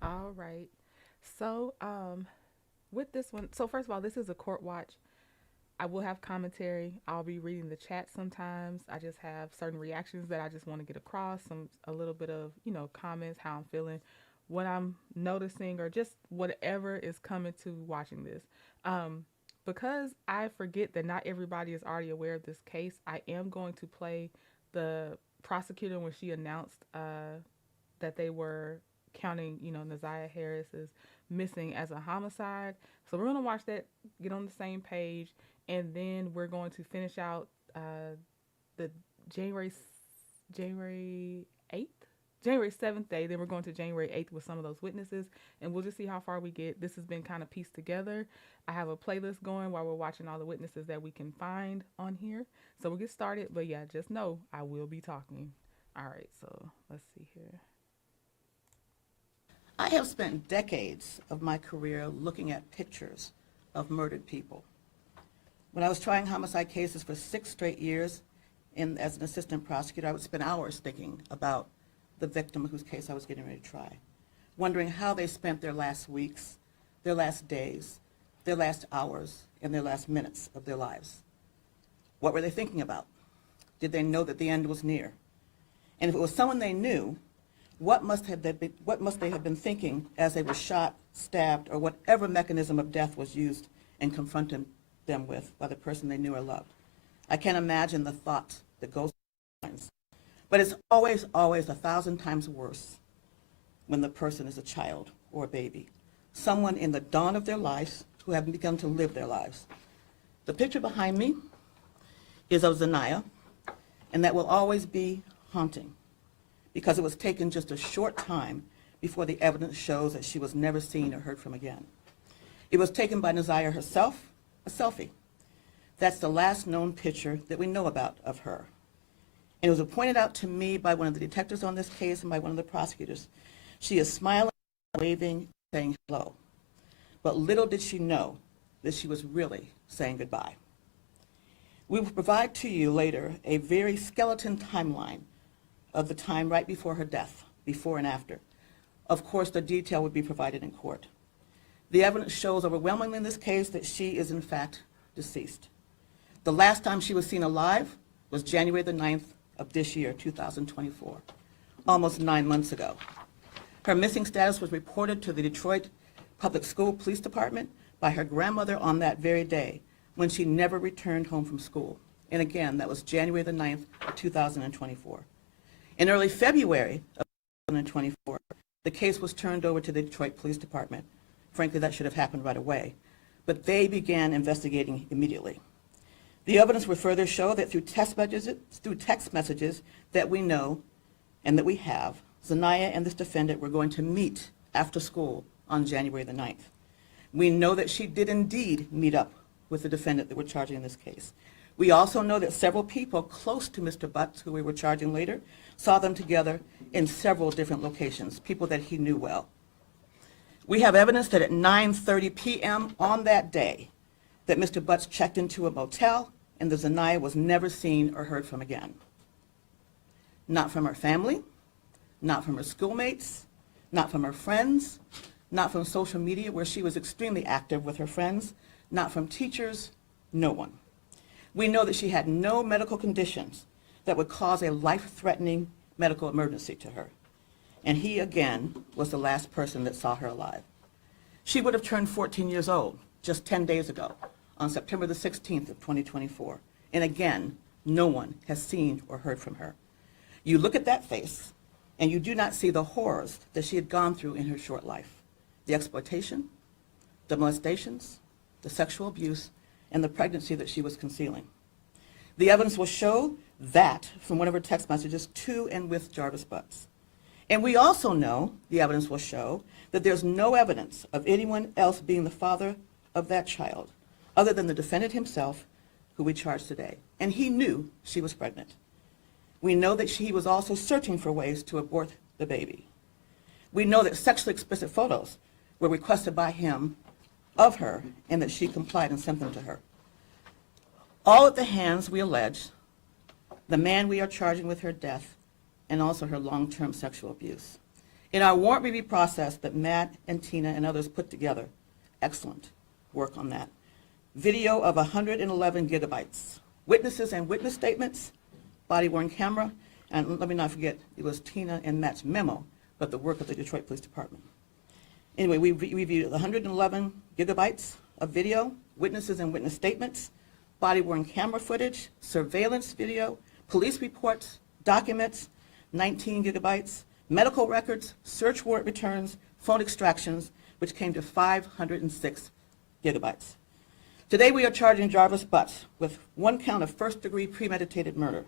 All right. So, with this one, so first of all, this is a court watch. I will have commentary. I'll be reading the chat sometimes. I just have certain reactions that I just want to get across, some a little bit of, comments, how I'm feeling, what I'm noticing, or just whatever is coming to watching this. Um, because I forget that not everybody is already aware of this case, I am going to play the prosecutor when she announced that they were counting, Naziah Harris is missing as a homicide. So we're gonna watch that, get on the same page, and then we're going to finish out the January January 8th. January 7th day, then we're going to January 8th with some of those witnesses, and we'll just see how far we get. This has been kind of pieced together. I have a playlist going while we're watching all the witnesses that we can find on here. So we'll get started, but yeah, just know I will be talking. All right, so let's see here. I have spent decades of my career looking at pictures of murdered people. When I was trying homicide cases for 6 straight years as an assistant prosecutor, I would spend hours thinking about the victim whose case I was getting ready to try, wondering how they spent their last weeks, their last days, their last hours, and their last minutes of their lives. What were they thinking about? Did they know that the end was near? And if it was someone they knew, what must they have been thinking as they were shot, stabbed, or whatever mechanism of death was used and confronted them with by the person they knew or loved? I can't imagine the thought that goes through their minds. But it's always, always 1,000 times worse when the person is a child or a baby, someone in the dawn of their lives who haven't begun to live their lives. The picture behind me is of Ziyah, and that will always be haunting, because it was taken just a short time before the evidence shows that she was never seen or heard from again. It was taken by Naziah herself, a selfie. That's the last known picture that we know about of her. And it was pointed out to me by one of the detectives on this case and by one of the prosecutors. She is smiling, waving, saying hello. But little did she know that she was really saying goodbye. We will provide to you later a very skeleton timeline of the time right before her death, before and after. Of course, the detail would be provided in court. The evidence shows overwhelmingly in this case that she is in fact deceased. The last time she was seen alive was January the 9th of this year, 2024, almost 9 months ago. Her missing status was reported to the Detroit Public School Police Department by her grandmother on that very day, when she never returned home from school. And again, that was January the 9th of 2024. In early February of 2024, the case was turned over to the Detroit Police Department. Frankly, that should have happened right away. But they began investigating immediately. The evidence would further show that through text messages that we know and that we have, Ziyah and this defendant were going to meet after school on January the 9th. We know that she did indeed meet up with the defendant that we're charging in this case. We also know that several people close to Mr. Butts, who we were charging later, saw them together in several different locations, people that he knew well. We have evidence that at 9:30 p.m. on that day, that Mr. Butts checked into a motel and that Ziyah was never seen or heard from again. Not from her family, not from her schoolmates, not from her friends, not from social media where she was extremely active with her friends, not from teachers, no one. We know that she had no medical conditions that would cause a life-threatening medical emergency to her. And he, again, was the last person that saw her alive. She would have turned 14 years old just 10 days ago, on September the 16th of 2024. And again, no one has seen or heard from her. You look at that face, and you do not see the horrors that she had gone through in her short life. The exploitation, the molestations, the sexual abuse, and the pregnancy that she was concealing. The evidence will show that from one of her text messages to and with Jarvis Butts. And we also know, the evidence will show, that there's no evidence of anyone else being the father of that child, other than the defendant himself, who we charge today. And he knew she was pregnant. We know that he was also searching for ways to abort the baby. We know that sexually explicit photos were requested by him of her, and that she complied and sent them to her. All at the hands, we allege, the man we are charging with her death and also her long-term sexual abuse. In our warrant review process that Matt and Tina and others put together, excellent work on that. Video of 111 gigabytes. Witnesses and witness statements, body-worn camera, and let me not forget, it was Tina and Matt's memo, but the work of the Detroit Police Department. Anyway, we reviewed 111 gigabytes of video, witnesses and witness statements, body-worn camera footage, surveillance video, police reports, documents, 19 gigabytes, medical records, search warrant returns, phone extractions, which came to 506 gigabytes. Today we are charging Jarvis Butts with 1 count of first-degree premeditated murder,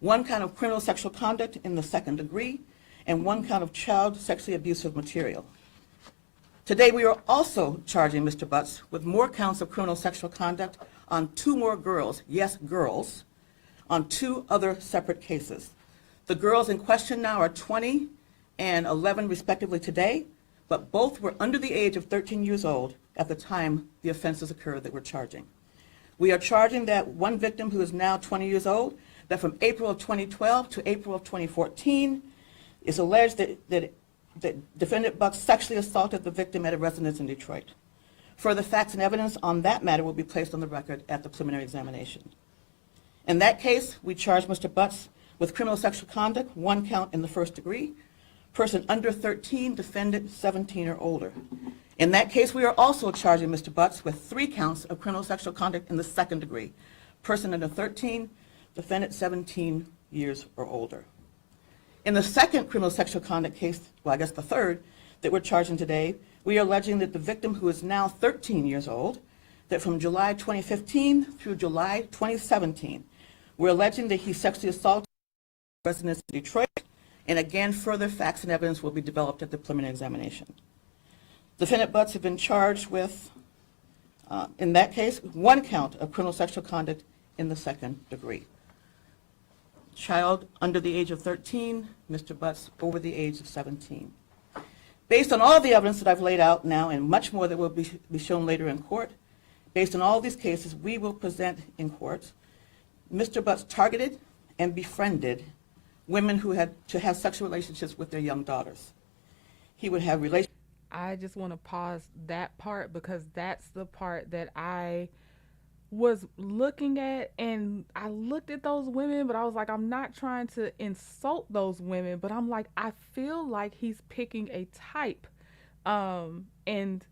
1 count of criminal sexual conduct in the second degree, and 1 count of child sexually abusive material. Today we are also charging Mr. Butts with more counts of criminal sexual conduct on 2 more girls, yes, girls, on 2 other separate cases. The girls in question now are 20 and 11 respectively today, but both were under the age of 13 years old at the time the offenses occurred that we're charging. We are charging that one victim who is now 20 years old, that from April of 2012 to April of 2014, is alleged that defendant Butts sexually assaulted the victim at a residence in Detroit. Further facts and evidence on that matter will be placed on the record at the preliminary examination. In that case, we charge Mr. Butts with criminal sexual conduct, 1 count in the first degree, person under 13, defendant 17 or older. In that case, we are also charging Mr. Butts with 3 counts of criminal sexual conduct in the second degree, person under 13, defendant 17 years or older. In the second criminal sexual conduct case, well, I guess the third, that we're charging today, we are alleging that the victim, who is now 13 years old, that from July 2015 through July 2017, we're alleging that he sexually assaulted residents in Detroit, and again, further facts and evidence will be developed at the preliminary examination. Defendant Butts have been charged with, in that case, 1 count of criminal sexual conduct in the second degree. Child under the age of 13, Mr. Butts over the age of 17. Based on all the evidence that I've laid out now, and much more that will be shown later in court, based on all these cases we will present in court, Mr. Butts targeted and befriended women who had to have sexual relationships with their young daughters. He would have relationships. I just want to pause that part because that's the part that I was looking at, and I looked at those women, but I was like, I'm not trying to insult those women, but I'm like, I feel like he's picking a type, and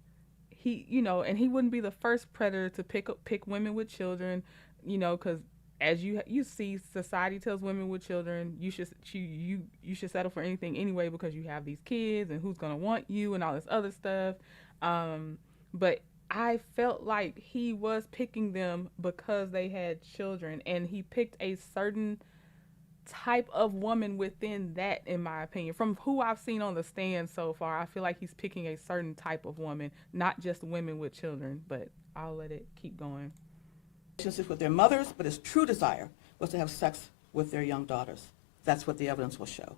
he, and he wouldn't be the first predator to pick women with children, because as you see, society tells women with children you should settle for anything anyway because you have these kids and who's gonna want you and all this other stuff, but I felt like he was picking them because they had children, and he picked a certain type of woman within that, in my opinion. From who I've seen on the stand so far, I feel like he's picking a certain type of woman, not just women with children, but I'll let it keep going. Relationships with their mothers, but his true desire was to have sex with their young daughters. That's what the evidence will show.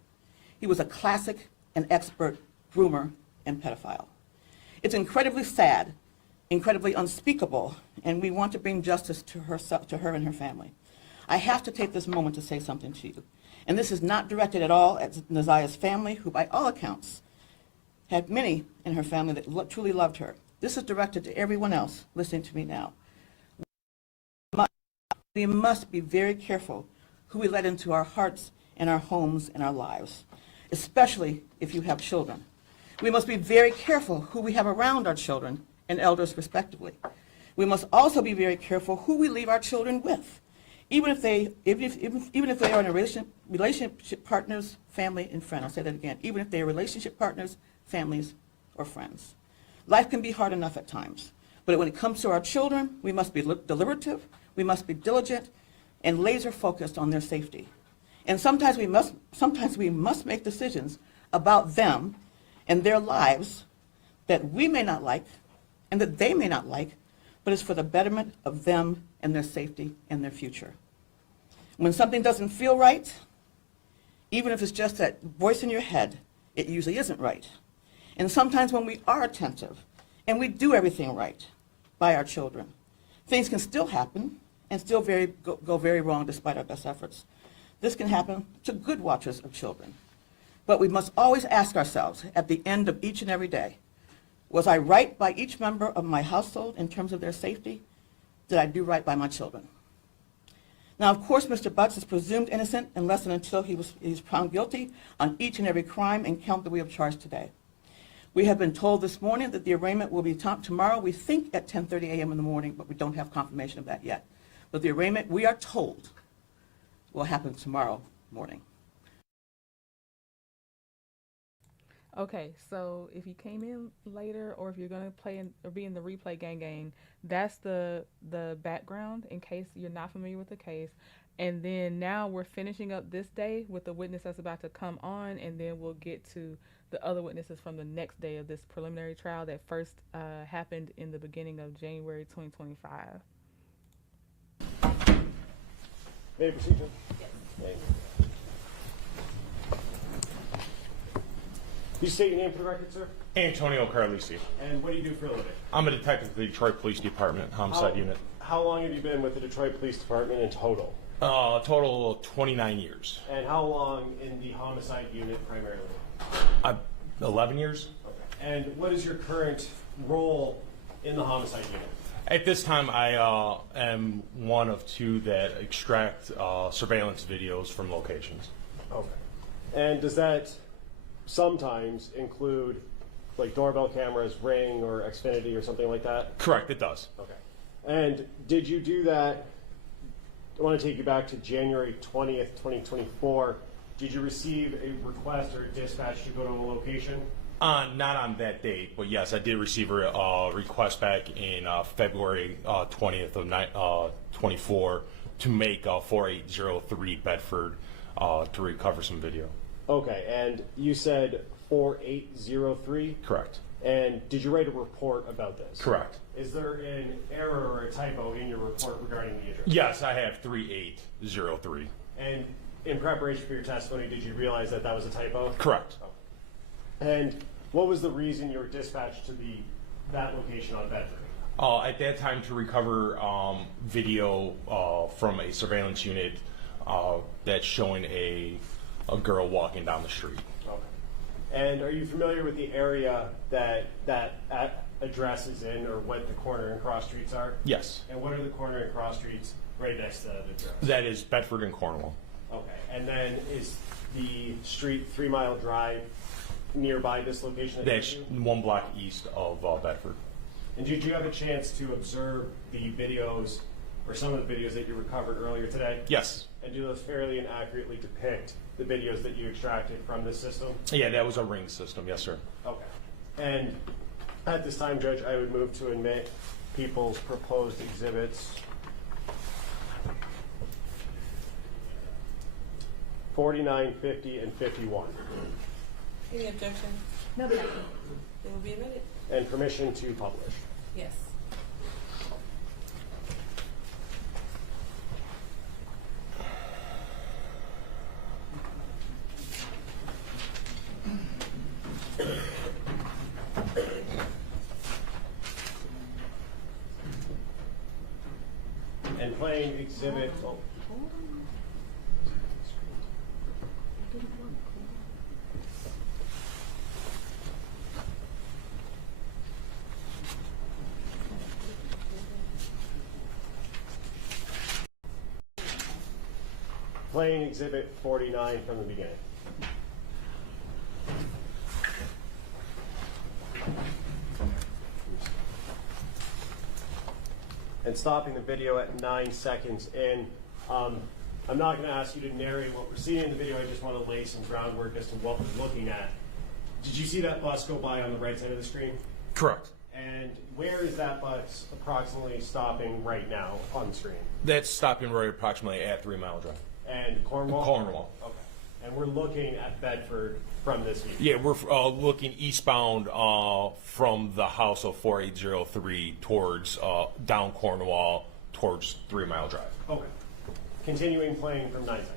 He was a classic and expert groomer and pedophile. It's incredibly sad, incredibly unspeakable, and we want to bring justice to her and her family. I have to take this moment to say something to you, and this is not directed at all at Ziyah's family, who by all accounts had many in her family that truly loved her. This is directed to everyone else listening to me now. We must be very careful who we let into our hearts and our homes and our lives, especially if you have children. We must be very careful who we have around our children and elders respectively. We must also be very careful who we leave our children with, even if they are in a relationship partners, family, and friend. I'll say that again. Even if they are relationship partners, families, or friends. Life can be hard enough at times, but when it comes to our children, we must be deliberative, we must be diligent, and laser focused on their safety. And sometimes we must make decisions about them and their lives that we may not like and that they may not like, but it's for the betterment of them and their safety and their future. When something doesn't feel right, even if it's just that voice in your head, it usually isn't right. And sometimes when we are attentive and we do everything right by our children, things can still happen and still go very wrong despite our best efforts. This can happen to good watchers of children. But we must always ask ourselves at the end of each and every day, was I right by each member of my household in terms of their safety? Did I do right by my children? Now, of course, Mr. Butts is presumed innocent unless and until he's found guilty on each and every crime and count that we have charged today. We have been told this morning that the arraignment will be tomorrow, we think at 10:30 a.m. in the morning, but we don't have confirmation of that yet. But the arraignment, we are told, will happen tomorrow morning. Okay, so if you came in later or if you're going to play or be in the replay gang, that's the background in case you're not familiar with the case. And then now we're finishing up this day with the witness that's about to come on, and then we'll get to the other witnesses from the next day of this preliminary trial that first happened in the beginning of January 2025. May I proceed? Yes. Thank you. Please state your name for the record, sir. Antonio Carlisi. And what do you do for a living? I'm a detective at the Detroit Police Department, homicide unit. How long have you been with the Detroit Police Department in total? Total of 29 years. And how long in the homicide unit primarily? 11 years. Okay. And what is your current role in the homicide unit? At this time, I am one of two that extract surveillance videos from locations. Okay. And does that sometimes include like doorbell cameras, Ring or Xfinity or something like that? Correct, it does. Okay. And did you do that? I want to take you back to January 20th, 2024. Did you receive a request or a dispatch to go to a location? Not on that date, but yes, I did receive a request back in February 20th of 24 to make 4803 Bedford to recover some video. Okay, and you said 4803? Correct. And did you write a report about this? Correct. Is there an error or a typo in your report regarding the address? Yes, I have 3803. And in preparation for your testimony, did you realize that that was a typo? Correct. And what was the reason you were dispatched to that location on Bedford? At that time, to recover video from a surveillance unit that's showing a girl walking down the street. Okay. And are you familiar with the area that address is in, or what the corner and cross streets are? Yes. And what are the corner and cross streets right next to that address? That is Bedford and Cornwall. Okay. And then is the street 3 Mile Drive nearby this location? That's 1 block east of Bedford. And did you have a chance to observe the videos, or some of the videos that you recovered earlier today? Yes. And do those fairly and accurately depict the videos that you extracted from this system? Yeah, that was a Ring system. Yes, sir. Okay. And at this time, Judge, I would move to admit people's proposed exhibits 49, 50, and 51. Any objection? No objection. They will be admitted? And permission to publish. Yes. And playing exhibit. Playing exhibit 49 from the beginning. And stopping the video at 9 seconds in. I'm not going to ask you to narrate what we're seeing in the video. I just want to lay some groundwork as to what we're looking at. Did you see that bus go by on the right side of the screen? Correct. And where is that bus approximately stopping right now on the screen? That's stopping right approximately at 3 Mile Drive. And Cornwall? Cornwall. Okay. And we're looking at Bedford from this view? Yeah, we're looking eastbound from the house of 4803 towards down Cornwall towards 3 Mile Drive. Okay. Continuing playing from 9 seconds.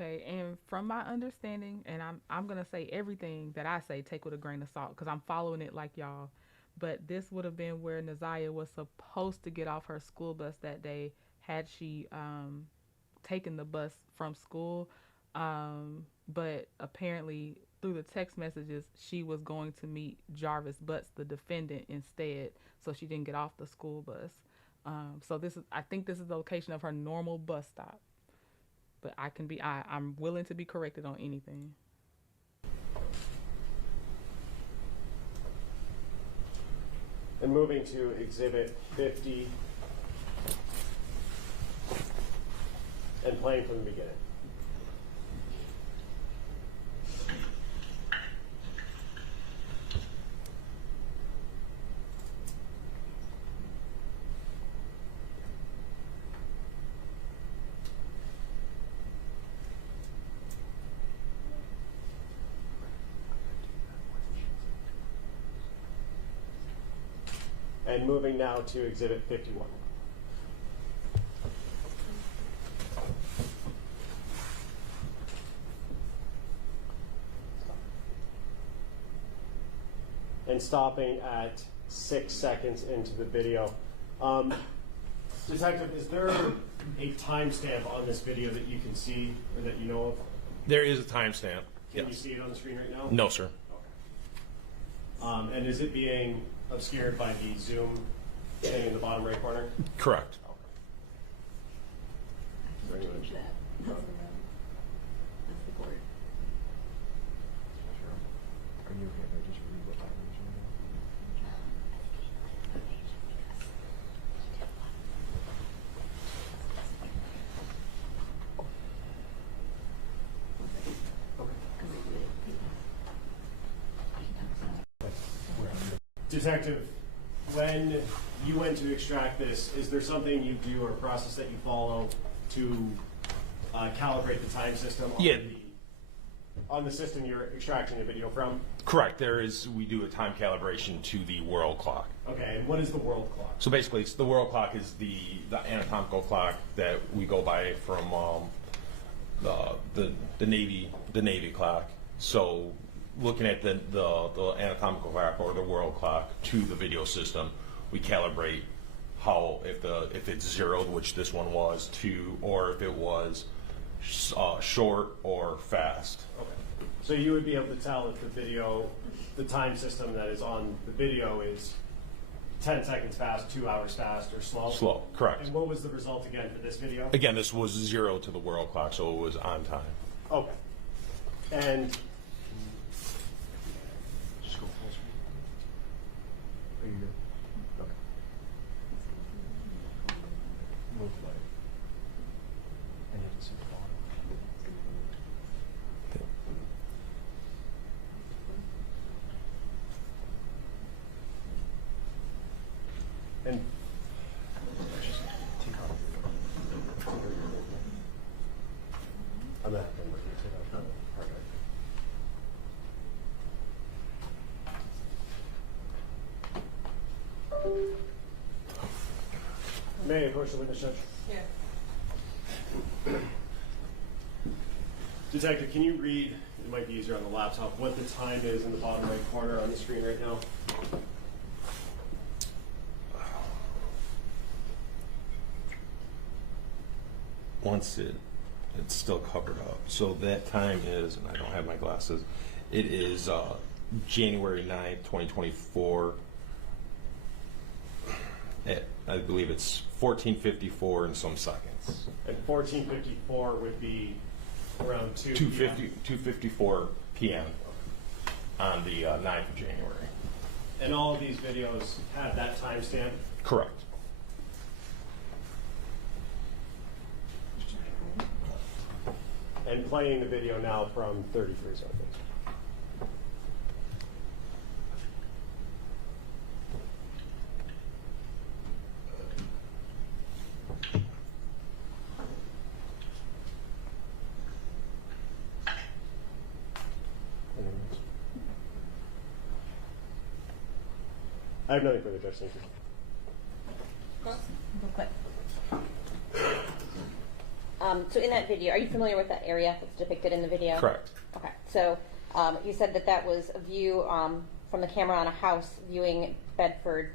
Okay, and from my understanding, and I'm gonna say everything that I say take with a grain of salt because I'm following it like y'all. But this would have been where Ziyah was supposed to get off her school bus that day had she taken the bus from school. But apparently through the text messages, she was going to meet Jarvis Butts, the defendant, instead, so she didn't get off the school bus. So I think this is the location of her normal bus stop. But I'm willing to be corrected on anything. And moving to Exhibit 50 and playing from the beginning. And moving now to Exhibit 51. And stopping at 6 seconds into the video. Detective, is there a timestamp on this video that you can see or that you know of? There is a timestamp. Can you Yes. see it on the screen right now? No, sir. And is it being obscured by the zoom thing in the bottom right corner? Correct. Is there anyone- Are you okay if I just read what that is right now? Detective, when you went to extract this, is there something you do or a process that you follow to calibrate the time system on, Yeah. on the system you're extracting the video from? Correct. We do a time calibration to the world clock. Okay, and what is the world clock? So basically, the world clock is the anatomical clock that we go by from the Navy clock. So looking at the anatomical clock or the world clock to the video system, we calibrate how if it's zeroed, which this one was, to, or if it was short or fast. Okay. So you would be able to tell if the time system that is on the video is 10 seconds fast, 2 hours fast, or slow? Slow, correct. And what was the result again for this video? Again, this was 0 to the world clock, so it was on time. Okay. And Just go full screen. Are you good? Okay. Move light. And you have to see the bottom. and Just take out your I'm not. Perfect. May I approach the witness, Judge? Yeah. Detective, can you read, it might be easier on the laptop, what the time is in the bottom right corner on the screen right now? Once it's still covered up. So that time is, and I don't have my glasses, it is January 9th, 2024. I believe it's 14:54 and some seconds. And 14:54 would be around 2 2:54 p.m. on the 9th of January. And all of these videos have that timestamp? Correct. And playing the video now from 33 seconds. I have nothing further, Judge. Thank you. Cross? So in that video, are you familiar with that area that's depicted in the video? Correct. Okay. So you said that that was a view from the camera on a house viewing Bedford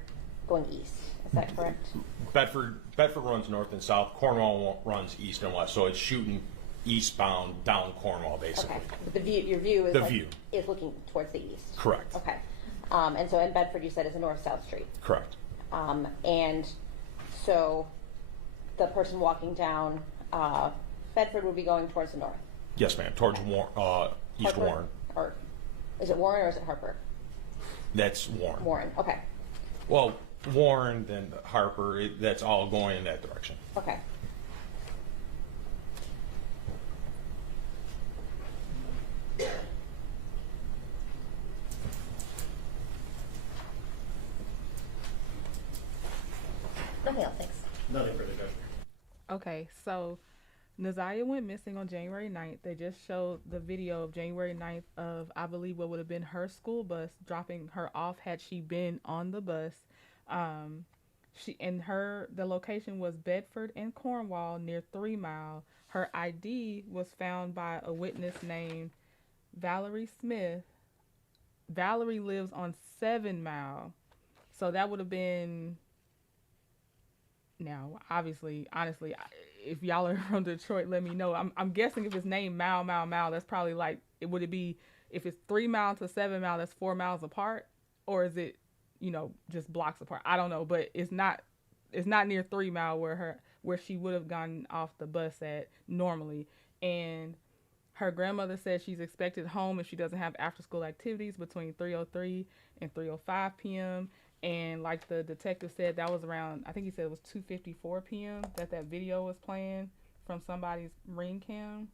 going east. Is that correct? Bedford runs north and south. Cornwall runs east and west. So it's shooting eastbound down Cornwall, basically. Okay. But the view, your view is The view. is looking towards the east. Correct. Okay. And so in Bedford, you said is a north-south street. Correct. And so the person walking down Bedford would be going towards the north. Yes, ma'am. Towards East Harper, Warren. Or is it Warren or is it Harper? That's Warren. Warren. Okay. Well, Warren, then Harper. That's all going in that direction. Okay. Nothing else, thanks. Nothing further, Judge. Okay, so Ziyah went missing on January 9th. They just showed the video of January 9th of, I believe, what would have been her school bus dropping her off had she been on the bus. The location was Bedford and Cornwall near 3 Mile. Her ID was found by a witness named Valerie Smith. Valerie lives on 7 Mile. So that would have been... Now, obviously, honestly, if y'all are from Detroit, let me know. I'm guessing if it's named Mile, that's probably like, would it be, if it's 3 Mile to 7 Mile, that's 4 miles apart? Or is it, just blocks apart? I don't know, but it's not near 3 Mile where she would have gone off the bus at normally. And her grandmother says she's expected home if she doesn't have after school activities between 3:03 and 3:05 p.m. And like the detective said, that was around, I think he said it was 2:54 p.m. that video was playing from somebody's ring cam.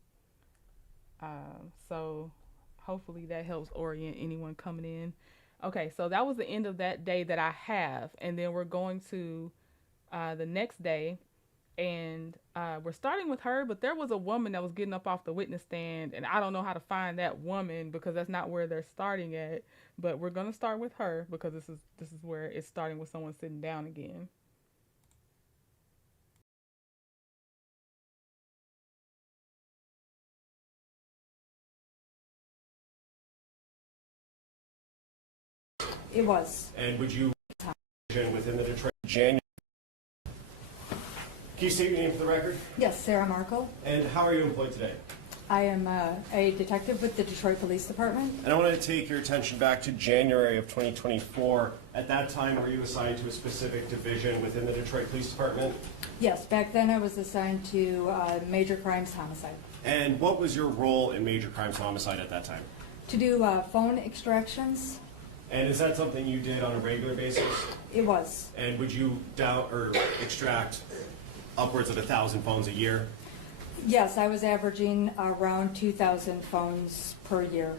So hopefully that helps orient anyone coming in. Okay, so that was the end of that day that I have. And then we're going to the next day. And we're starting with her, but there was a woman that was getting up off the witness stand, and I don't know how to find that woman because that's not where they're starting at. But we're gonna start with her because this is where it's starting with someone sitting down again. It was. And would you within the Detroit January? Can you state your name for the record? Yes, Sarah Markle. And how are you employed today? I am a detective with the Detroit Police Department. And I want to take your attention back to January of 2024. At that time, were you assigned to a specific division within the Detroit Police Department? Yes, back then I was assigned to major crimes homicide. And what was your role in major crimes homicide at that time? To do phone extractions. And is that something you did on a regular basis? It was. And would you extract upwards of 1,000 phones a year? Yes, I was averaging around 2,000 phones per year.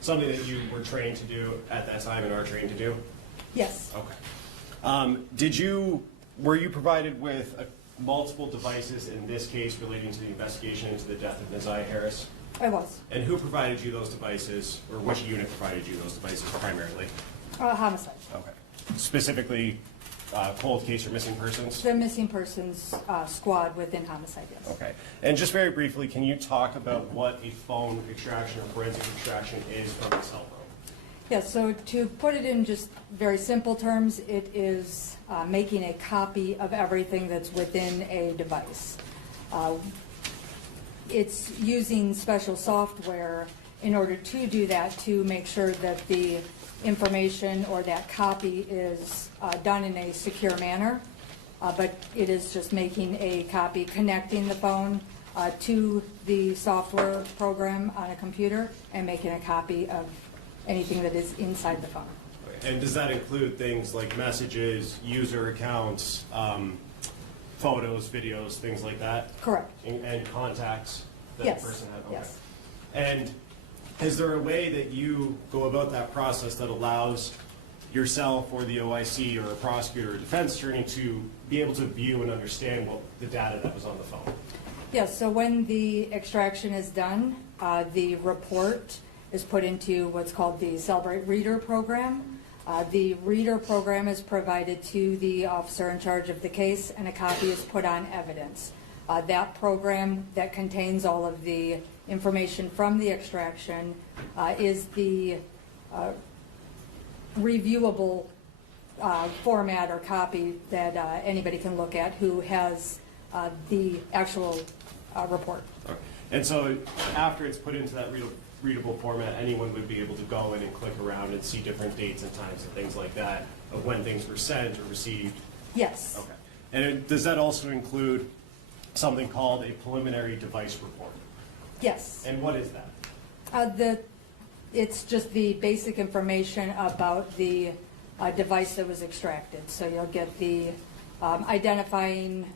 Something that you were trained to do at that time and are trained to do? Yes. Okay. Were you provided with multiple devices in this case relating to the investigation into the death of Ziyah Harris? I was. And who provided you those devices, or which unit provided you those devices primarily? Homicide. Okay. Specifically, cold case or missing persons? The missing persons squad within homicide, yes. Okay. And just very briefly, can you talk about what a phone extraction or forensic extraction is from a cell phone? Yes, so to put it in just very simple terms, it is making a copy of everything that's within a device. It's using special software in order to do that, to make sure that the information or that copy is done in a secure manner. But it is just making a copy, connecting the phone to the software program on a computer and making a copy of anything that is inside the phone. And does that include things like messages, user accounts, photos, videos, things like that? Correct. And contacts that Yes. the person had? Okay. Yes. And is there a way that you go about that process that allows yourself or the OIC or a prosecutor or defense attorney to be able to view and understand what the data that was on the phone? Yes, so when the extraction is done, the report is put into what's called the Celebrate Reader program. The reader program is provided to the officer in charge of the case, and a copy is put on evidence. That program that contains all of the information from the extraction is the reviewable format or copy that anybody can look at who has the actual report. Okay. And so after it's put into that readable format, anyone would be able to go in and click around and see different dates and times and things like that of when things were sent or received? Yes. Okay. And does that also include something called a preliminary device report? Yes. And what is that? It's just the basic information about the device that was extracted. So you'll get the identifying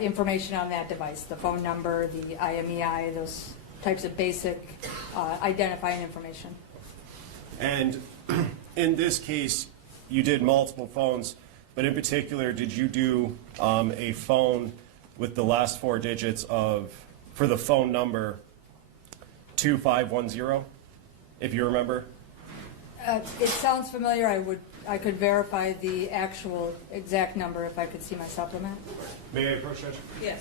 information on that device, the phone number, the IMEI, those types of basic identifying information. And in this case, you did multiple phones, but in particular, did you do a phone with the last 4 digits for the phone number 2510, if you remember? It sounds familiar. I could verify the actual exact number if I could see my supplement. May I approach, Judge? Yes.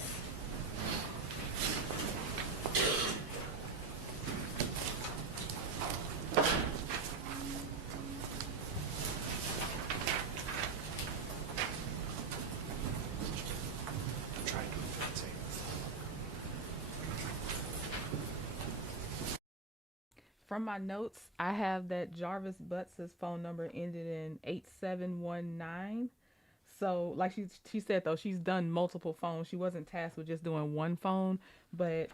From my notes, I have that Jarvis Butts' phone number ended in 8719. So, like she said, though, she's done multiple phones. She wasn't tasked with just doing one phone. But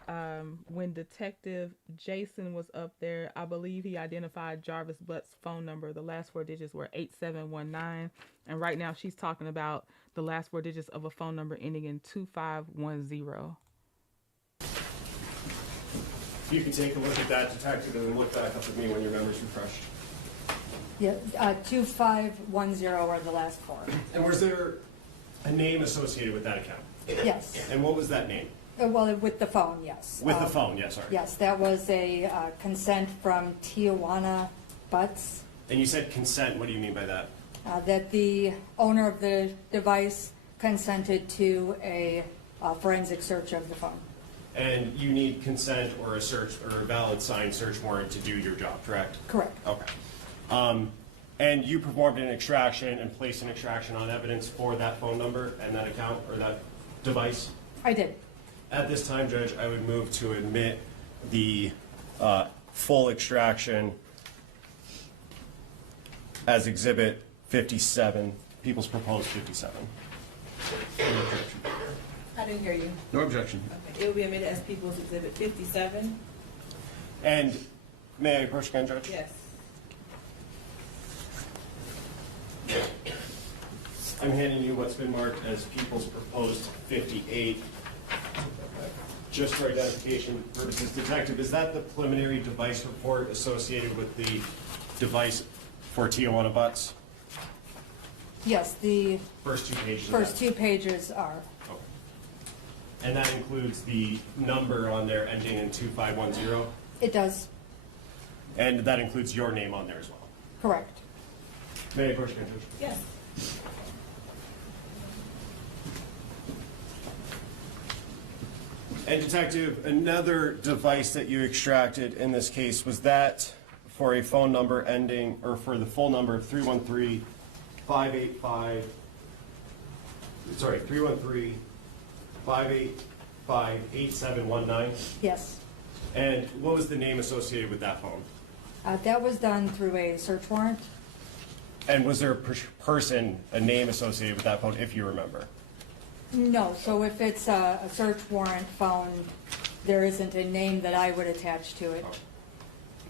when Detective Jason was up there, I believe he identified Jarvis Butts' phone number. The last 4 digits were 8719. And right now she's talking about the last 4 digits of a phone number ending in 2510. You can take a look at that, Detective, and look back up at me when your memory's refreshed. Yeah, 2510 are the last 4. And was there a name associated with that account? Yes. And what was that name? Well, with the phone, yes. With the phone, yes, sorry. Yes, that was a consent from Tijuana Butts, And you said consent. What do you mean by that? that the owner of the device consented to a forensic search of the phone. And you need consent or a search or a valid signed search warrant to do your job, correct? Correct. Okay. And you performed an extraction and placed an extraction on evidence for that phone number and that account or that device? I did. At this time, Judge, I would move to admit the full extraction as Exhibit 57, People's Proposed 57. I didn't hear you. No objection. Okay. It will be admitted as People's Exhibit 57. And may I approach again, Judge? Yes. I'm handing you what's been marked as People's Proposed 58. Just for identification purposes, Detective, is that the preliminary device report associated with the device for Tijuana Butts? Yes, the First 2 pages. of first that. 2 pages are. Okay. And that includes the number on there ending in 2510? It does. And that includes your name on there as well? Correct. May I approach again, Judge? Yes. And Detective, another device that you extracted in this case, was that for a phone number ending, or for the full number of 313-585, sorry, 313-585-8719? Yes. And what was the name associated with that phone? That was done through a search warrant. And was there a person, a name associated with that phone, if you remember? No, so if it's a search warrant phone, there isn't a name that I would attach to it.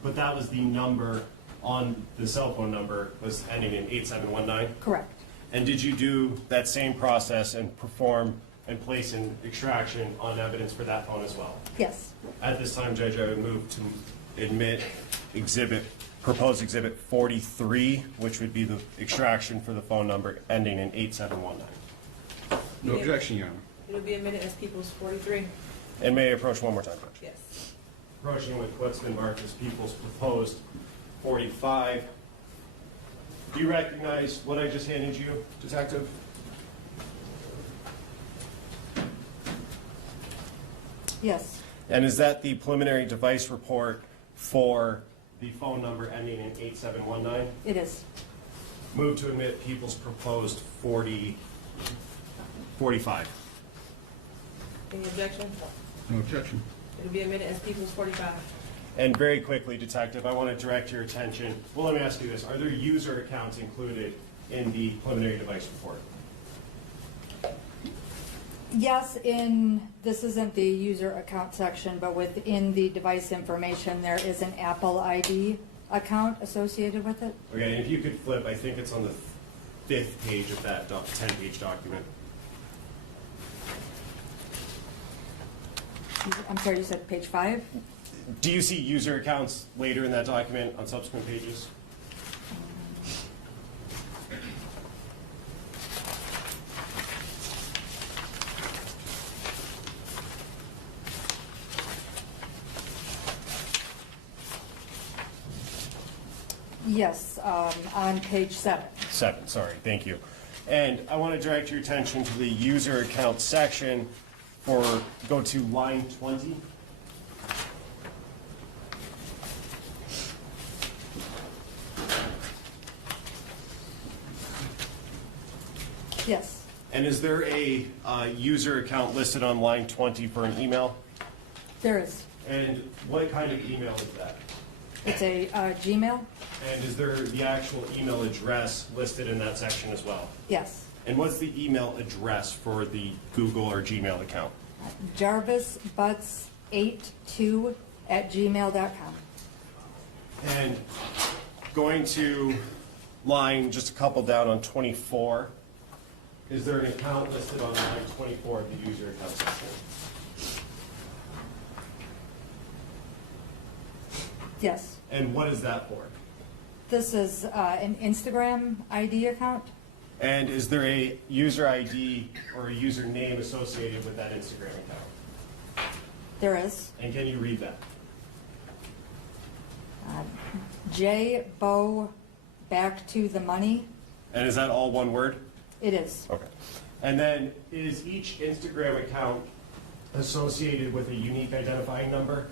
But that was the number on the cell phone number was ending in 8719? Correct. And did you do that same process and perform and place an extraction on evidence for that phone as well? Yes. At this time, Judge, I would move to admit proposed exhibit 43, which would be the extraction for the phone number ending in 8719. No objection, Your Honor. It will be admitted as People's 43. And may I approach one more time, Judge? Yes. Approaching with what's been marked as People's Proposed 45. Do you recognize what I just handed you, Detective? Yes, And is that the preliminary device report for the phone number ending in 8719? it is. Move to admit people's proposed 45. Any objection? No objection. It'll be admitted as people's 45. And very quickly, Detective, I want to direct your attention. Well, let me ask you this. Are there user accounts included in the preliminary device report? Yes, this isn't the user account section, but within the device information, there is an Apple ID account associated with it. Okay, and if you could flip, I think it's on the 5th page of that 10-page document. I'm sorry, you said page 5? Do you see user accounts later in that document on subsequent pages? Yes, on page 7. 7, sorry, thank you. And I want to direct your attention to the user account section go to line 20. Yes, And is there a user account listed on line 20 for an email? there is. And what kind of email is that? It's a Gmail? And is there the actual email address listed in that section as well? Yes. And what's the email address for the Google or Gmail account? Jarvis Butts 82@gmail.com. And going to line just a couple down on 24, is there an account listed on line 24 of the user account section? Yes. And what is that for? This is an Instagram ID account. And is there a user ID or a username associated with that Instagram account? There is. And can you read that? J Bo back to the money. And is that all one word? It is. Okay. And then is each Instagram account associated with a unique identifying number?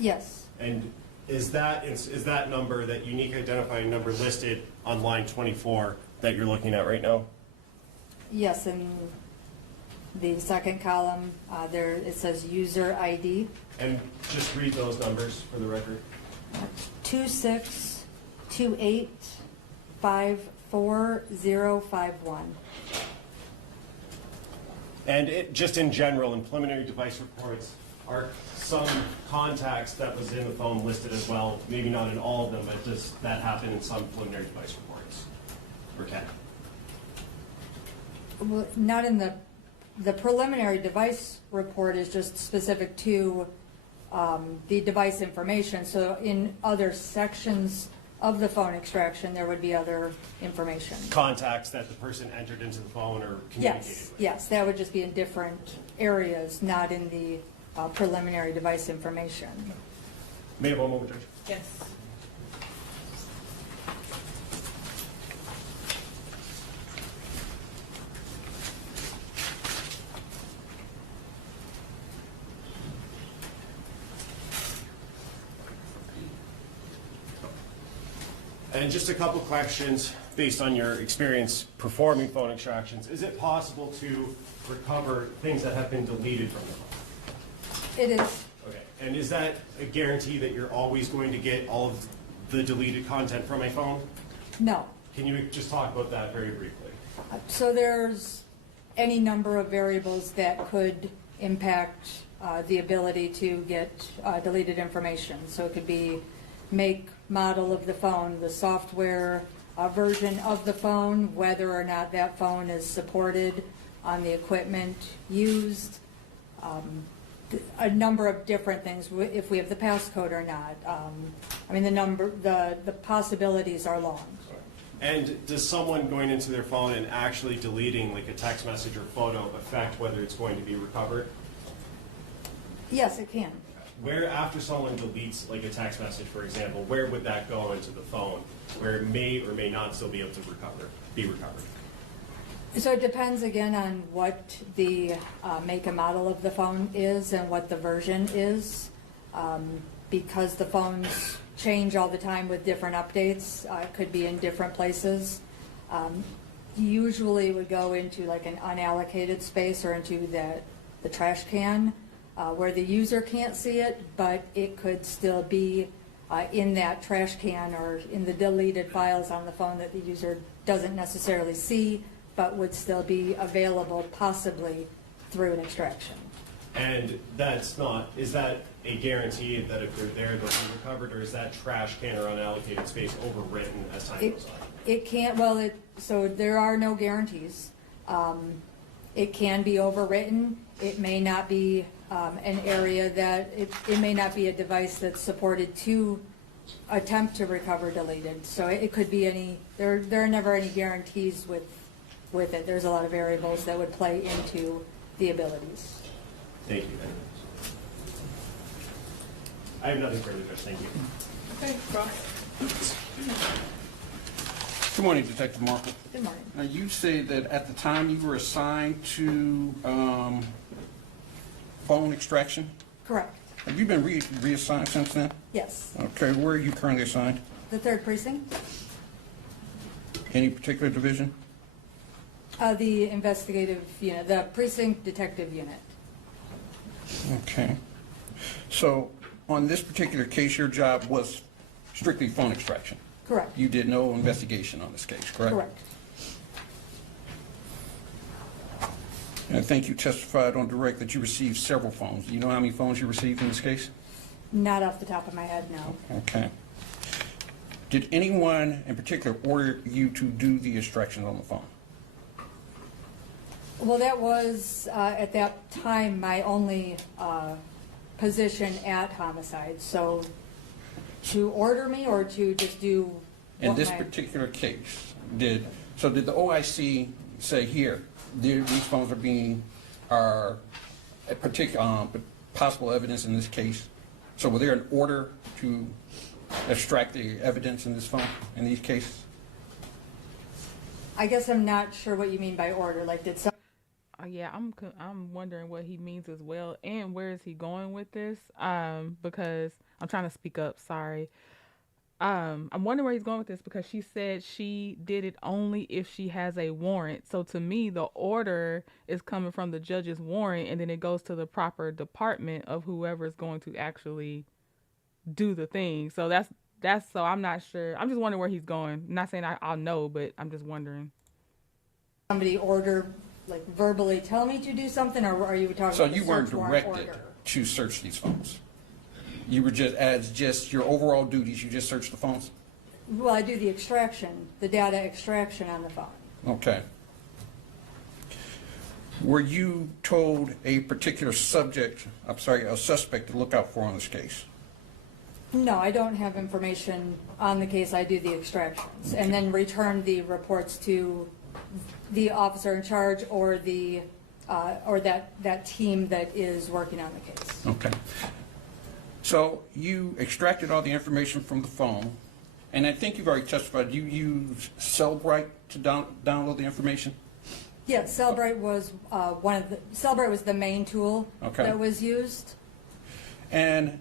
Yes. And is that number, that unique identifying number listed on line 24 that you're looking at right now? Yes, in the second column, there it says user ID. And just read those numbers for the record. 262854051. And just in general, in preliminary device reports, are some contacts that was in the phone listed as well? Maybe not in all of them, but does that happen in some preliminary device reports? Or can? Well, not in the preliminary device report is just specific to the device information. So in other sections of the phone extraction, there would be other information. Contacts that the person entered into the phone or communicated with? Yes, that would just be in different areas, not in the preliminary device information. May I have one moment, Judge? Yes. And just a couple questions based on your experience performing phone extractions. Is it possible to recover things that have been deleted from the phone? It is. Okay. And is that a guarantee that you're always going to get all of the deleted content from a phone? No. Can you just talk about that very briefly? So there's any number of variables that could impact the ability to get deleted information. So it could be make, model of the phone, the software version of the phone, whether or not that phone is supported on the equipment used, a number of different things, if we have the passcode or not. I mean, the possibilities are long. And does someone going into their phone and actually deleting like a text message or photo affect whether it's going to be recovered? Yes, it can. Where, after someone deletes like a text message, for example, where would that go into the phone where it may or may not still be able to be recovered? So it depends again on what the make and model of the phone is and what the version is. Because the phones change all the time with different updates, it could be in different places. Usually would go into like an unallocated space or into the trash can where the user can't see it, but it could still be in that trash can or in the deleted files on the phone that the user doesn't necessarily see, but would still be available possibly through an extraction. And is that a guarantee that if they're there, they'll be recovered, or is that trash can or unallocated space overwritten as time goes on? It can't, so there are no guarantees. It can be overwritten. It may not be an area that, it may not be a device that's supported to attempt to recover deleted. So it could be there are never any guarantees with it. There's a lot of variables that would play into the abilities. Thank you. I have nothing further, Judge. Thank you. Okay, Ross. Good morning, Detective Markle. Good morning. Now, you say that at the time you were assigned to phone extraction? Correct. Have you been reassigned since then? Yes. Okay, where are you currently assigned? The 3rd precinct, Any particular division? the investigative unit, the precinct detective unit. Okay. So, on this particular case, your job was strictly phone extraction? Correct. You did no investigation on this case, correct? Correct. And I think you testified on direct that you received several phones. Do you know how many phones you received in this case? Not off the top of my head, no. Okay. Did anyone in particular order you to do the extractions on the phone? Well, that was, at that time, my only position at homicide. So to order me or to just do In what this my- particular case, did the OIC say, here, these phones are a particular, possible evidence in this case? So was there an order to extract the evidence in this phone, in these cases? I guess I'm not sure what you mean by order. Like, did some... Yeah, I'm wondering what he means as well, and where is he going with this? Because I'm trying to speak up. Sorry. I'm wondering where he's going with this because she said she did it only if she has a warrant. So to me, the order is coming from the judge's warrant, and then it goes to the proper department of whoever is going to actually do the thing. So that's so I'm not sure. I'm just wondering where he's going. I'm not saying I'll know, but I'm just wondering. Somebody order, like verbally tell me to do something, or are you talking So about the you weren't search warrant directed order? to search these phones? You were just your overall duties, you just searched the phones? Well, I do the extraction, the data extraction on the phone. Okay. Were you told a particular a suspect to look out for on this case? No, I don't have information on the case. I do the extractions and then return the reports to the officer in charge or that team that is working on the case. Okay. So you extracted all the information from the phone, and I think you've already testified. You used Cellbrite to download the information? Yeah, Cellbrite was Cellbrite was the main tool Okay. that was used. And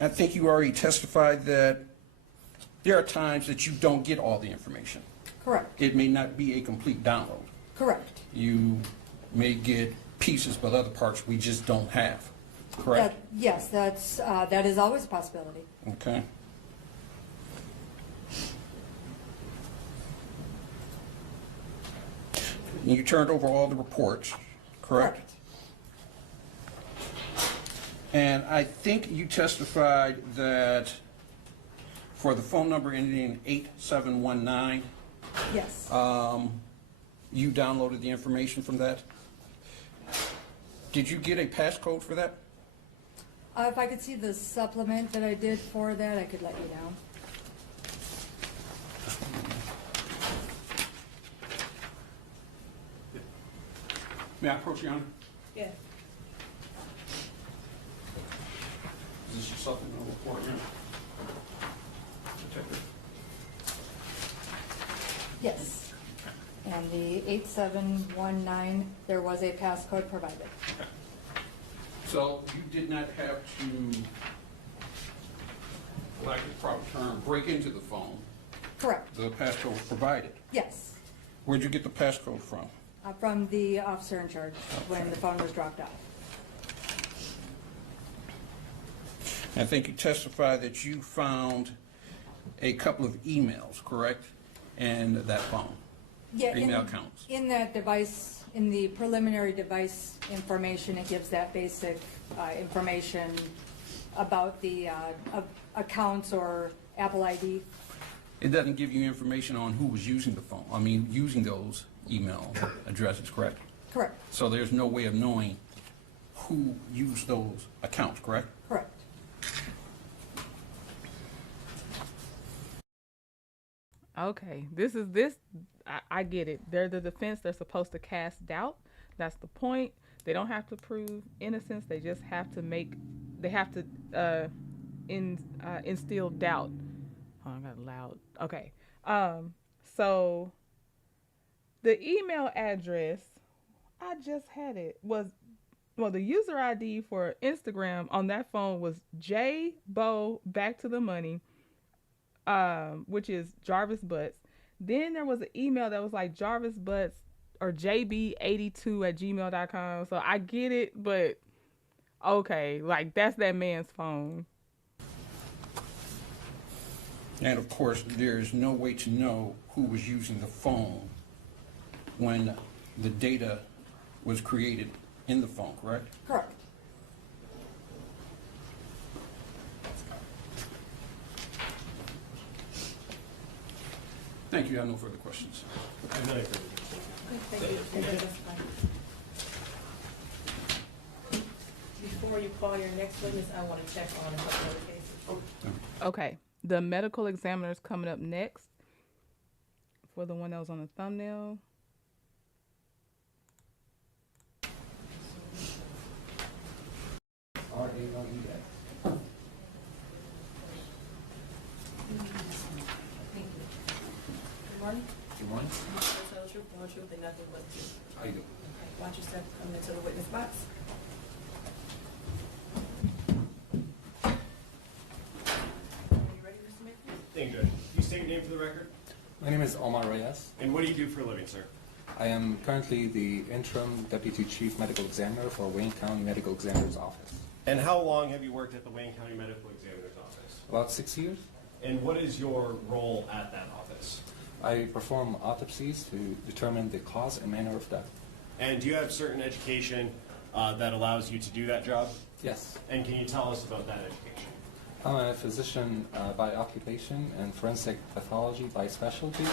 I think you already testified that there are times that you don't get all the information. Correct. It may not be a complete download. Correct. You may get pieces, but other parts we just don't have. Correct? Yes, that is always a possibility. Okay. You turned over all the reports, correct? And I think you testified that for the phone number ending in 8719, Yes. you downloaded the information from that. Did you get a passcode for that? If I could see the supplement that I did for that, I could let you know. May I approach you, Your Honor? Yeah. Is this your supplemental report, Your Honor? Detective. Yes. And the 8719, there was a passcode provided. So you did not have to, for lack of a proper term, break into the phone. Correct. The passcode was provided. Yes, Where'd you get the passcode from? from the officer in charge when the phone was dropped off. I think you testified that you found a couple of emails, correct? And that phone? Yeah, Email accounts. In that device, in the preliminary device information, it gives that basic information about the accounts or Apple ID. It doesn't give you information on who was using the phone, I mean, using those email addresses, correct? Correct, So there's no way of knowing who used those accounts, correct? correct. Okay, I get it. They're the defense. They're supposed to cast doubt. That's the point. They don't have to prove innocence. They just have to instill doubt. Oh, I got loud. Okay. So the email address, I just had it, the user ID for Instagram on that phone was jbo back to the money, which is Jarvis Butts. Then there was an email that was like Jarvis Butts or jb82@gmail.com. So I get it, but okay, like that's that man's phone. And of course, there's no way to know who was using the phone when the data was created in the phone, correct? Correct. Thank you. I have no further questions. I have no further questions. Before you call your next witness, I want to check on a couple of cases. Okay, the medical examiner is coming up next for the one that was on the thumbnail. R-A-L-E-S. Good morning. Good morning. Tell the truth, the whole truth, and nothing but the truth. How you doing? Okay. Watch yourself coming into the witness box. Are you ready, Mr. Smith? Thank you, Judge. You state your name for the record? My name is Omar Reyes. And what do you do for a living, sir? I am currently the Interim Deputy Chief Medical Examiner for Wayne County Medical Examiner's Office. And how long have you worked at the Wayne County Medical Examiner's Office? About 6 years. And what is your role at that office? I perform autopsies to determine the cause and manner of death. And do you have certain education that allows you to do that job? Yes. And can you tell us about that education? I'm a physician by occupation and forensic pathology by specialty.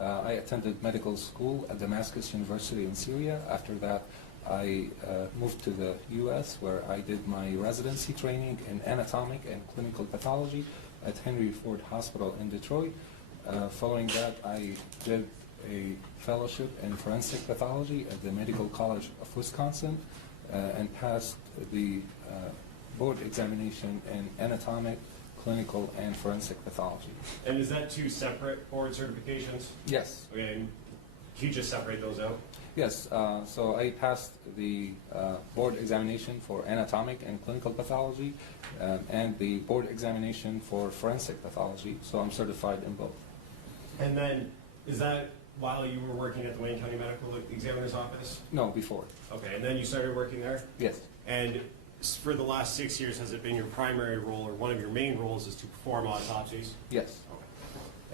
I attended medical school at Damascus University in Syria. After that, I moved to the U.S. where I did my residency training in anatomic and clinical pathology at Henry Ford Hospital in Detroit. Following that, I did a fellowship in forensic pathology at the Medical College of Wisconsin and passed the board examination in anatomic, clinical, and forensic pathology. And is that two separate board certifications? Yes. Okay, and can you just separate those out? Yes, so I passed the board examination for anatomic and clinical pathology and the board examination for forensic pathology, so I'm certified in both. And then, is that while you were working at the Wayne County Medical Examiner's Office? No, before. Okay, and then you started working there? Yes. And for the last 6 years, has it been your primary role or one of your main roles is to perform autopsies? Yes. Okay.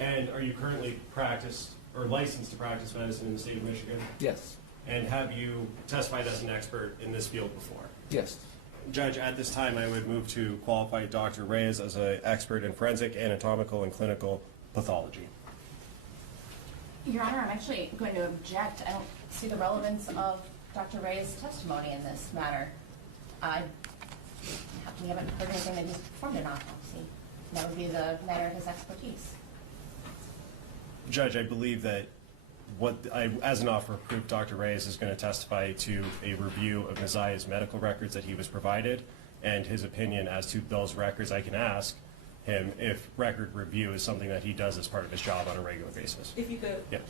And are you currently practiced or licensed to practice medicine in the state of Michigan? Yes. And have you testified as an expert in this field before? Yes. Judge, at this time, I would move to qualify Dr. Reyes as an expert in forensic, anatomical, and clinical pathology. Your Honor, I'm actually going to object. I don't see the relevance of Dr. Ray's testimony in this matter. We haven't heard anything that he's performed an autopsy. That would be the matter of his expertise. Judge, I believe that as an offer of proof, Dr. Reyes is going to testify to a review of Ziyah's medical records that he was provided and his opinion as to those records. I can ask him if record review is something that he does as part of his job on a regular basis. If you could. Yeah.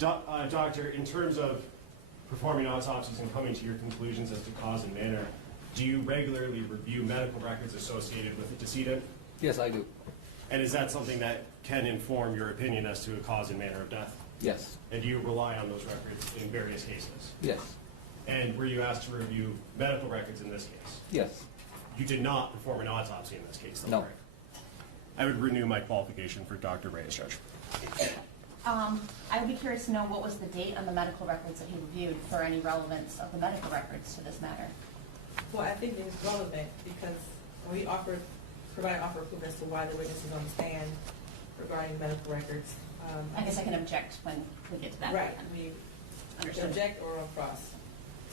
Doctor, in terms of performing autopsies and coming to your conclusions as to cause and manner, do you regularly review medical records associated with the decedent? Yes, I do. And is that something that can inform your opinion as to a cause and manner of death? Yes. And do you rely on those records in various cases? Yes. And were you asked to review medical records in this case? Yes. You did not perform an autopsy in this case, though, No. right? I would renew my qualification for Dr. Reyes, Judge. I would be curious to know what was the date on the medical records that he reviewed for any relevance of the medical records to this matter. Well, I think it's relevant because we provide offer proof as to why the witness is on the stand regarding medical records. I guess I can object when we get to that. Right, point. we Understood. object or on cross.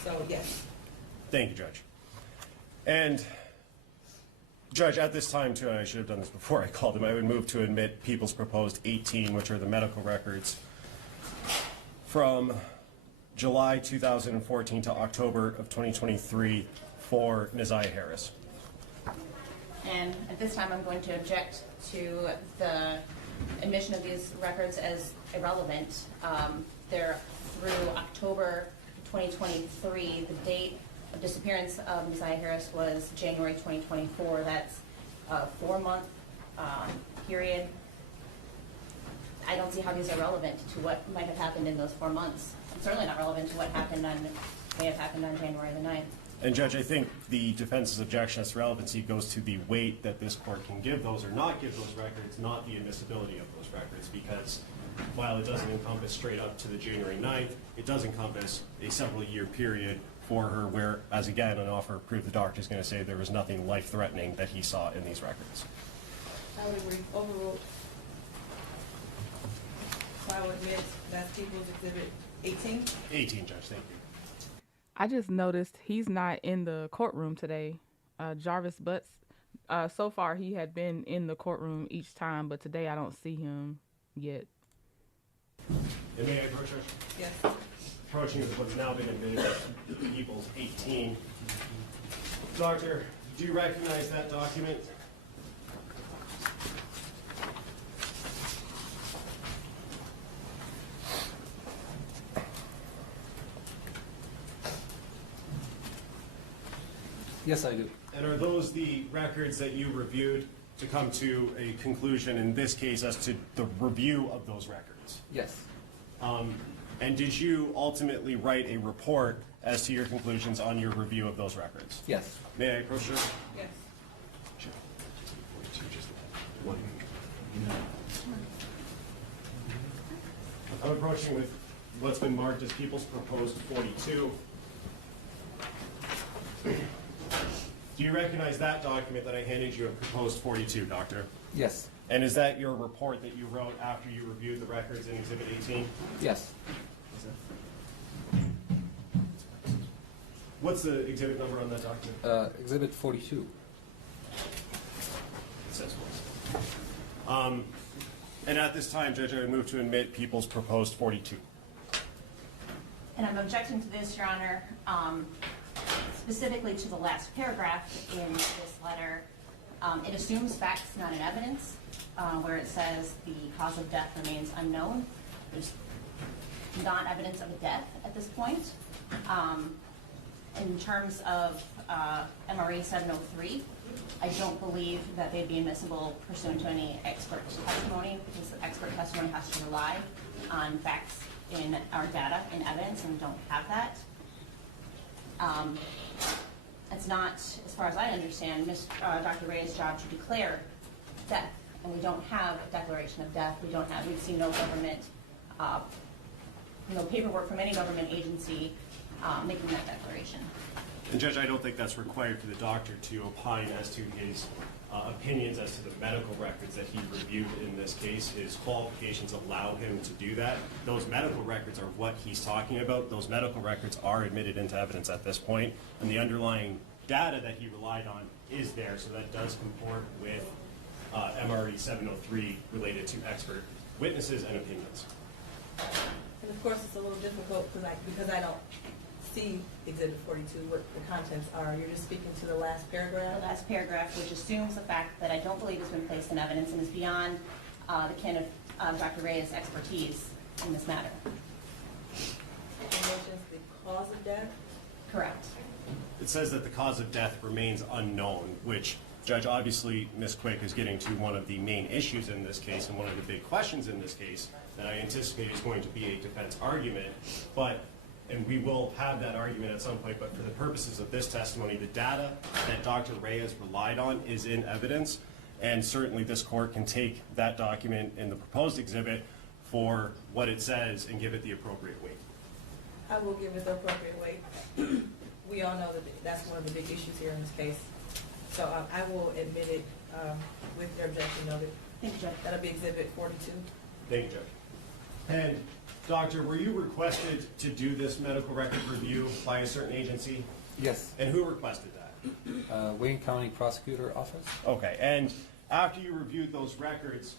So, yes. Thank you, Judge. And, Judge, at this time, too, and I should have done this before I called him, I would move to admit People's Proposed 18, which are the medical records from July 2014 to October of 2023 for Ziyah Harris. And at this time, I'm going to object to the admission of these records as irrelevant. They're through October 2023. The date of disappearance of Ziyah Harris was January 2024. That's a 4-month period. I don't see how these are relevant to what might have happened in those 4 months. It's certainly not relevant to what may have happened on January the 9th. And, Judge, I think the defense's objection as to relevancy goes to the weight that this court can give those or not give those records, not the admissibility of those records, because while it doesn't encompass straight up to the January 9th, it does encompass a several-year period for her where, as again, an offer of proof, the doctor is going to say there was nothing life-threatening that he saw in these records. I would agree. Overruled. So I would admit that's People's Exhibit 18. 18, Judge, thank you. I just noticed he's not in the courtroom today. Jarvis Butts. So far, he had been in the courtroom each time, but today I don't see him yet. And may I approach, Judge? Yes. Approaching is what's now been admitted as People's 18. Doctor, do you recognize that document? Yes, I do. And are those the records that you reviewed to come to a conclusion in this case as to the review of those records? Yes. And did you ultimately write a report as to your conclusions on your review of those records? Yes. May I approach, Judge? Yes. I'm approaching with what's been marked as People's Proposed 42. Do you recognize that document that I handed you of Proposed 42, Doctor? Yes. And is that your report that you wrote after you reviewed the records in Exhibit 18? Yes. What's the exhibit number on that document? Exhibit 42. It says what? And at this time, Judge, I would move to admit People's Proposed 42. And I'm objecting to this, Your Honor, specifically to the last paragraph in this letter. It assumes facts, not in evidence, where it says the cause of death remains unknown. There's not evidence of a death at this point. In terms of MRE 703, I don't believe that they'd be admissible pursuant to any expert testimony, because expert testimony has to rely on facts in our data and evidence, and we don't have that. It's not, as far as I understand, Dr. Ray's job to declare death, and we don't have a declaration of death. We've seen no government, no paperwork from any government agency making that declaration. And Judge, I don't think that's required for the doctor to opine as to his opinions as to the medical records that he reviewed in this case. His qualifications allow him to do that. Those medical records are what he's talking about. Those medical records are admitted into evidence at this point, and the underlying data that he relied on is there, so that does comport with MRE 703 related to expert witnesses and opinions. And of course, it's a little difficult because I don't see Exhibit 42, what the contents are. You're just speaking to the last paragraph? The last paragraph, which assumes the fact that I don't believe has been placed in evidence and is beyond the ken of Dr. Ray's expertise in this matter. cause of death? Correct. It says that the cause of death remains unknown, which, Judge, obviously Ms. Quick is getting to one of the main issues in this case and one of the big questions in this case that I anticipate is going to be a defense argument. And we will have that argument at some point, but for the purposes of this testimony, the data that Dr. Reyes relied on is in evidence, and certainly this court can take that document in the proposed exhibit for what it says and give it the appropriate weight. I will give it the appropriate weight. We all know that that's one of the big issues here in this case. So I will admit it with your objection noted. Thank you, Judge. That'll be Exhibit 42. Thank you, Judge. And Doctor, were you requested to do this medical record review by a certain agency? Yes. And who requested that? Wayne County Prosecutor Office. Okay, and after you reviewed those records,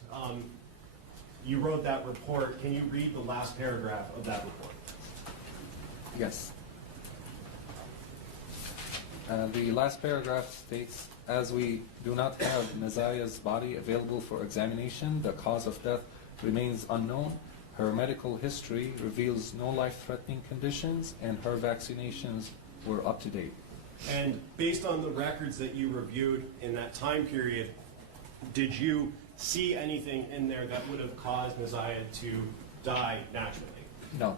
you wrote that report. Can you read the last paragraph of that report? Yes. The last paragraph states, as we do not have Ziyah's body available for examination, the cause of death remains unknown. Her medical history reveals no life-threatening conditions, and her vaccinations were up to date. And based on the records that you reviewed in that time period, did you see anything in there that would have caused Ziyah to die naturally? No.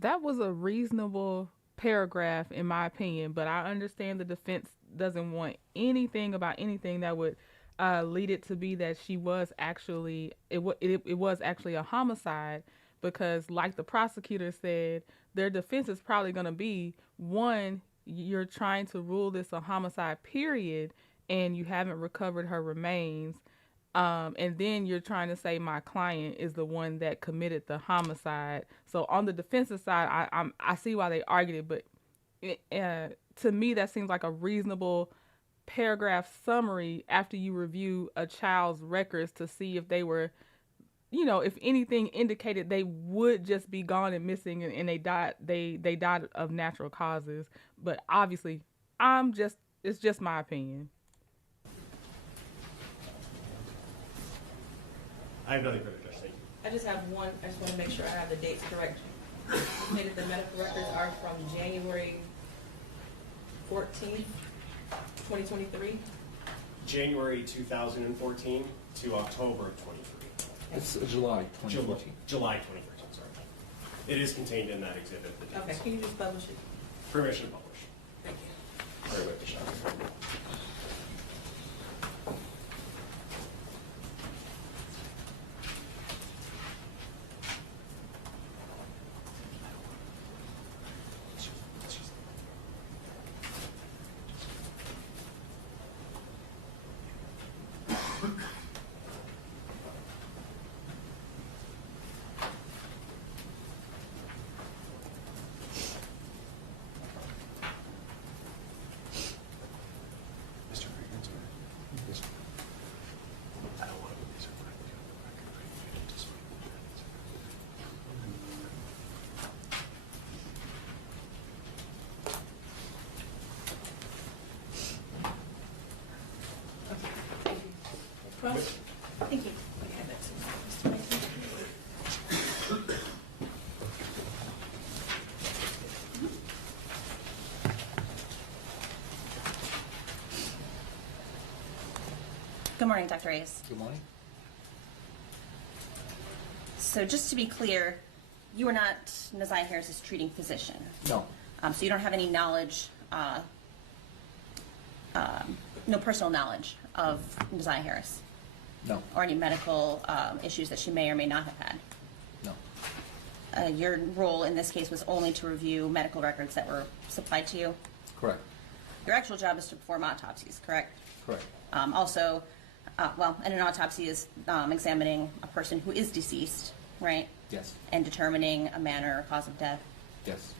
That was a reasonable paragraph in my opinion, but I understand the defense doesn't want anything about anything that would lead it to be that she was actually, it was actually a homicide, because like the prosecutor said, their defense is probably going to be, one, you're trying to rule this a homicide period and you haven't recovered her remains, and then you're trying to say my client is the one that committed the homicide. So on the defensive side, I see why they argued it, but to me that seems like a reasonable paragraph summary after you review a child's records to see if they were, if anything indicated they would just be gone and missing and they died of natural causes. But obviously it's just my opinion. I have nothing further, Judge. Thank you. I just have one. I just want to make sure I have the dates correct. You stated the medical records are from January 14th, 2023. January 2014 to October of 23. It's July 2014. July 2013, sorry. It is contained in that exhibit. Okay, can you just publish it? Permission to publish. Thank you. Very well, Michelle. Well, Thank you. Good morning, Dr. Reyes. Good morning. So just to be clear, you are not Ziyah Harris's treating physician. No. So you don't have any knowledge, no personal knowledge of Ziyah Harris No. or any medical issues that she may or may not have had. No. Your role in this case was only to review medical records that were supplied to you. Correct. Your actual job is to perform autopsies, correct? Correct. Also, and an autopsy is examining a person who is deceased, right? Yes. And determining a manner or cause of death. Yes.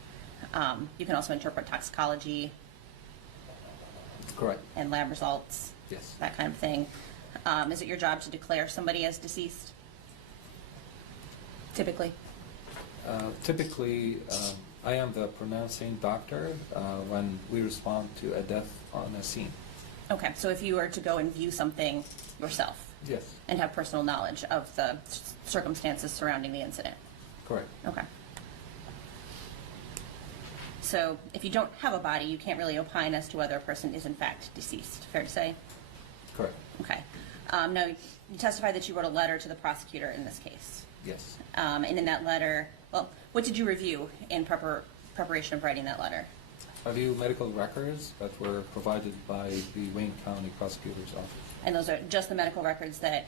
You can also interpret toxicology Correct. and lab results, Yes. that kind of thing. Is it your job to declare somebody as deceased? Typically? Typically, I am the pronouncing doctor when we respond to a death on a scene. Okay, so if you were to go and view something yourself Yes. and have personal knowledge of the circumstances surrounding the incident? Correct. Okay. So if you don't have a body, you can't really opine as to whether a person is in fact deceased. Fair to say? Correct. Okay. Now, you testified that you wrote a letter to the prosecutor in this case. Yes. And in that letter, well, what did you review in preparation of writing that letter? I view medical records that were provided by the Wayne County Prosecutor's Office. And those are just the medical records that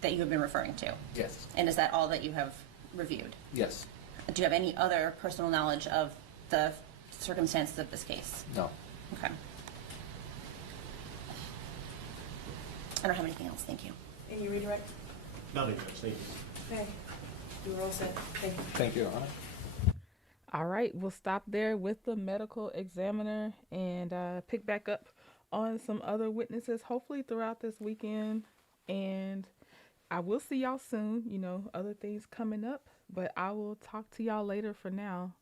that you have been referring to? Yes. And is that all that you have reviewed? Yes. Do you have any other personal knowledge of the circumstances of this case? No. Okay. I don't have anything else. Thank you. Any redirect? Nothing, Judge. Thank you. Okay. You were all set. Thank you. Thank you, Your Honor. All right, we'll stop there with the medical examiner and pick back up on some other witnesses, hopefully throughout this weekend. And I will see y'all soon, you know, other things coming up, but I will talk to y'all later for now.